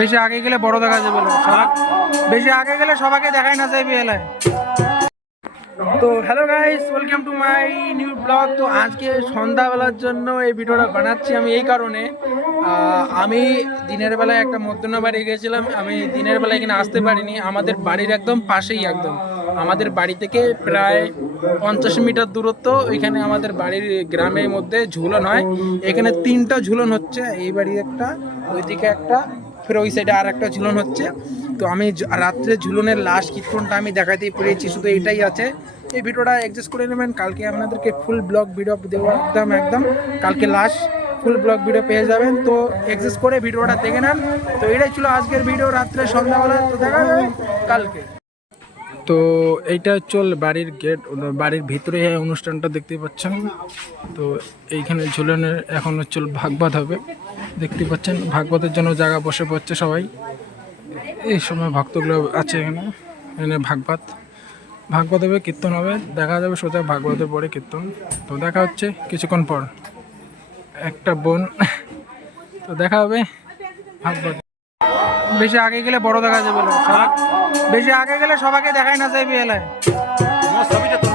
বেশি আগে গেলে বড় দেখা যাবে বেশি আগে গেলে সবাইকে দেখাই না যাবে এলায় তো hello guys welcome to my new blog তো আজকে সন্ধ্যাবেলার জন্য এই ভিডিওটা বানাচ্ছি আমি এই কারণে। আমি দিনের বেলায় একটা মধ্যনা বাড়ি গেছিলাম। আমি দিনের বেলায় এখানে আসতে পারিনি। আমাদের বাড়ির একদম পাশেই একদম। আমাদের বাড়ি থেকে প্রায় পঞ্চাশ মিটার দূরত্ব। ওইখানে আমাদের বাড়ির গ্রামের মধ্যে ঝুলন হয়। এখানে তিনটা ঝুলন হচ্ছে। এই বাড়ি একটা, ওইদিকে একটা ফের ওই সাইডে আর একটা ঝুলন হচ্ছে। তো আমি রাত্রে ঝুলনের লাশ কীর্তনটা আমি দেখাতেই পেরেছি, শুধু এটাই আছে। এই ভিডিওটা অ্যাডজাস্ট করে নেবেন। কালকে আপনাদেরকে ফুল ব্লগ ভিডিও দেবো একদম একদম। কালকে লাশ ফুল ব্লগ ভিডিও পেয়ে যাবেন। তো অ্যাডজাস্ট করে ভিডিওটা দেখে নেন। তো এটাই ছিল আজকের ভিডিও রাত্রে সন্ধ্যাবেলা তো দেখা যাবে কালকে। তো এইটা চল বাড়ির গেট বাড়ির ভিতরে এই অনুষ্ঠানটা দেখতে পাচ্ছেন। তো এইখানে ঝুলনের এখন চল ভাগবত হবে। দেখতে পাচ্ছেন, ভাগবতের জন্য জায়গা বসে পড়ছে সবাই। এই সময় ভক্তগুলো আছে এখানে এখানে ভাগবত। ভাগবত হবে, কীর্তন হবে, দেখা যাবে সোজা ভাগবতের পরে কীর্তন। তো দেখা হচ্ছে কিছুক্ষণ পর। একটা বোন, তো দেখা হবে ভাগবত। বেশি আগে গেলে বড় দেখা যাবে বেশি আগে গেলে সবাইকে দেখাই না যাবে বিয়েলায় হ্যাঁ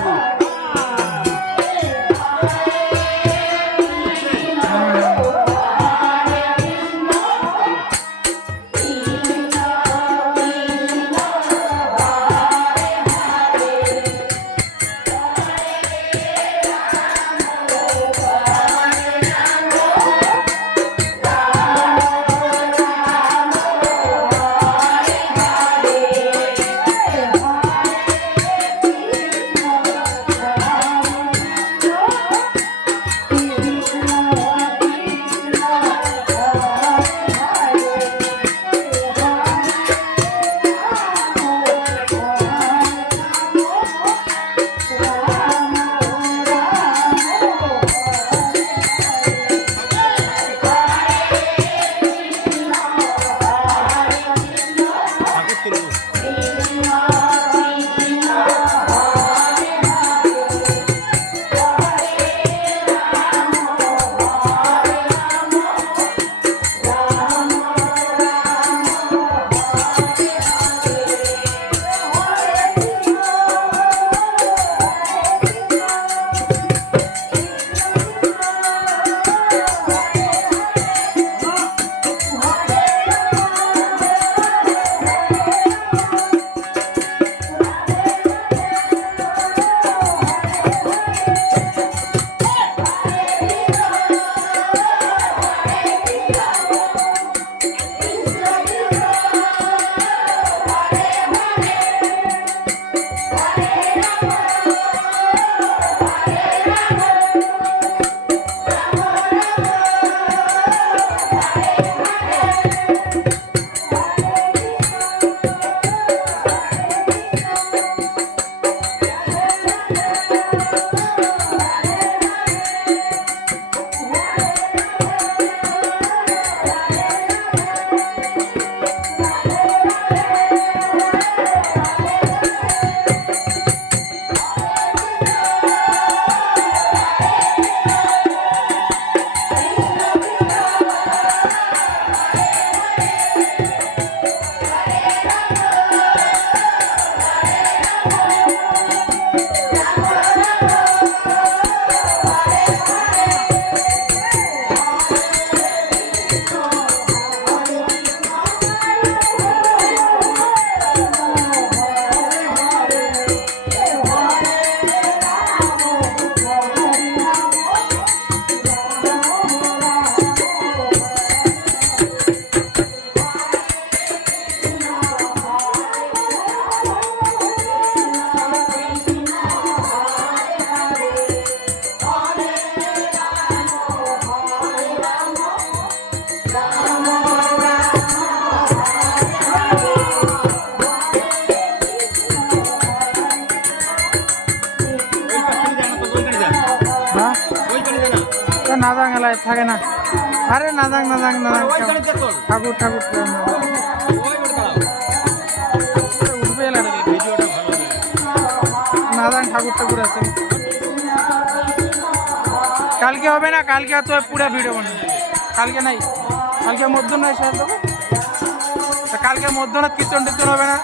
এ না যাং এলায় থাকে না। আরে নাজাং নাজাং না যাং ঠাকুর ঠাকুর উঠবে এলায় না যাং ঠাকুর ঠাকুর আছে। কালকে হবে না কালকে তো পুরা ভিডিও বানাবো। কালকে নাই কালকে মধ্য নয় দেবো কালকে মধ্যরাত কীর্তন টীর্তন হবে না।